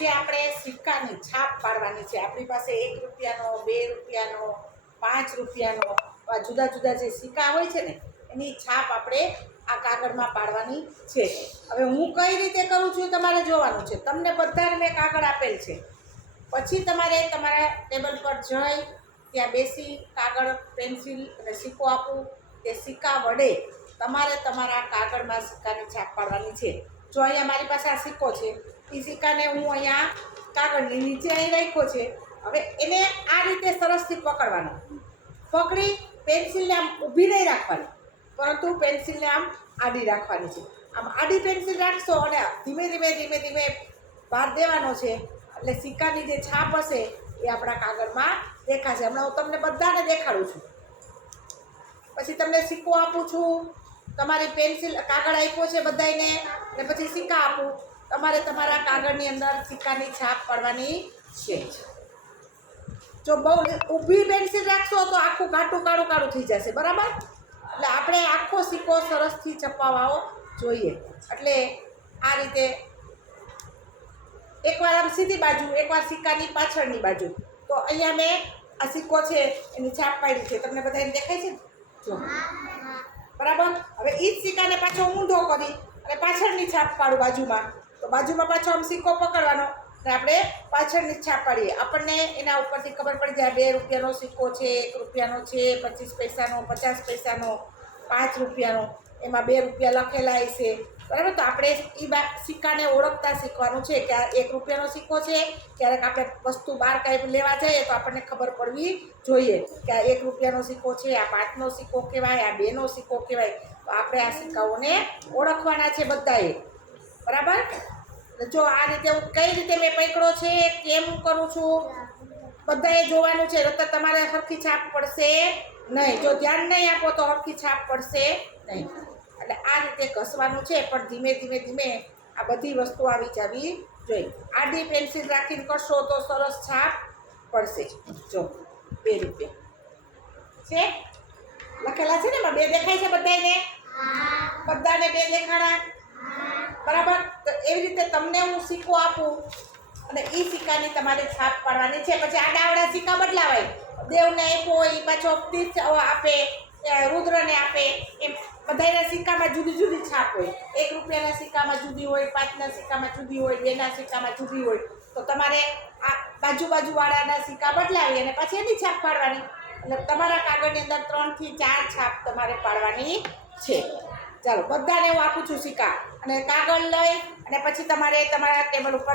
આજે આપણે સિક્કાની છાપ પાડવાની છે. આપણી પાસે એક રૂપિયાનો, બે રૂપિયાનો, પાંચ રૂપિયાનો, આ જુદા જુદા જે સિક્કા હોય છે ને, એની છાપ આપણે આ કાગળમાં પાડવાની છે. હવે હું કઈ રીતે કરું છું તમારે જોવાનું છે. તમને બધાને મેં કાગળ આપેલ છે. પછી તમારે તમારા ટેબલ પર જઈ ત્યાં બેસી કાગળ, પેન્સિલ અને સિક્કો આપું. તે સિક્કા વડે તમારે તમારા કાગળમાં સિક્કાની છાપ પાડવાની છે. જો અહીંયા મારી પાસે આ સિક્કો છે એ સિક્કાને હું અહીંયા કાગળની નીચે અહીં રાખ્યો છે. હવે એને આ રીતે સરસથી પકડવાનો. પકડી પેન્સિલને આમ ઊભી નહીં રાખવાની, પરંતુ પેન્સિલને આમ આડી રાખવાની છે. આમ આડી પેન્સિલ રાખશો અને ધીમે ધીમે ધીમે ધીમે બહાર દેવાનો છે. એટલે સિક્કાની જે છાપ હશે એ આપણા કાગળમાં દેખાશે. હમણાં હું તમને બધાને દેખાડું છું. પછી તમને સિક્કો આપું છું. તમારી પેન્સિલ કાગળ આપ્યો છે બધાને ને પછી સિક્કા આપું. તમારે તમારા કાગળની અંદર સિક્કાની છાપ પાડવાની છે. જો બહુ ઊભી પેન્સિલ રાખશો તો આખું કાટું કાળું કાળું થઈ જશે, બરાબર? એટલે આપણે આખો સિક્કો સરસથી ચપાવવો જોઈએ. એટલે આ રીતે એકવાર આમ સીધી બાજુ, એકવાર સિક્કાની પાછળની બાજુ. તો અહીંયા મેં આ સિક્કો છે, એની છાપ પાડી છે. તમને બધાને દેખાય છે જો. બરાબર? હવે એ જ સિક્કાને પાછો ઊંધો કરી અને પાછળની છાપ પાડું બાજુમાં. બાજુમાં પાછો આમ સિક્કો પકડવાનો. અને આપણે પાછળની છાપ પાડીએ. આપણને એના ઉપરથી ખબર પડી જાય, બે રૂપિયાનો સિક્કો છે, એક રૂપિયાનો છે, પચીસ પૈસાનો, પચાસ પૈસાનો, પાંચ રૂપિયાનો. એમાં બે રૂપિયા લખેલા છે બરાબર? તો આપણે એ બા સિક્કાને ઓળખતા શીખવાનું છે કે આ એક રૂપિયાનો સિક્કો છે. ક્યારેક આપણે વસ્તુ બહાર કાંઈ લેવા જઈએ તો આપણને ખબર પડવી જોઈએ કે આ એક રૂપિયાનો સિક્કો છે, આ પાંચનો સિક્કો કહેવાય, આ બેનો સિક્કો કહેવાય. તો આપણે આ સિક્કાઓને ઓળખવાના છે બધાએ. બરાબર? જો આ રીતે હું કઈ રીતે મેં પકડ્યો છે કેમ કરું છું બધાએ જોવાનું છે. નહીંતર તમારે હરખી છાપ પડશે નહીં. જો ધ્યાન નહીં આપો તો હરખી છાપ પડશે નહીં. એટલે આ રીતે ઘસવાનું છે પણ ધીમે ધીમે ધીમે આ બધી વસ્તુ આવી જવી જોઈએ. આડી પેન્સિલ રાખીને કરશો તો સરસ છાપ પડશે. જો બે રૂપિયા છે? લખેલા છે ને બે દેખાય છે બધાને બધાને બે દેખાડા બરાબર? તો એવી રીતે તમને હું સિક્કો આપું અને એ સિક્કાની તમારે છાપ પાડવાની છે. પછી આડાવડા સિક્કા બદલાવાય. દેવને આપ્યો એ પાછો તીર્થ આપે રુદ્રને આપે. એમ બધાના સિક્કામાં જુદી જુદી છાપ હોય. એક રૂપિયાના સિક્કામાં જુદી હોય, પાંચના સિક્કામાં જુદી હોય, બેના સિક્કામાં જુદી હોય. તો તમારે આ બાજુ બાજુવાળાના સિક્કા બદલાવી અને પછી એની છાપ પાડવાની. એટલે તમારા કાગળની અંદર ત્રણથી ચાર છાપ તમારે પાડવાની છે. ચાલો, બધાને હું આપું છું સિક્કા અને કાગળ લઈ અને પછી તમારે તમારા ટેબલ ઉપર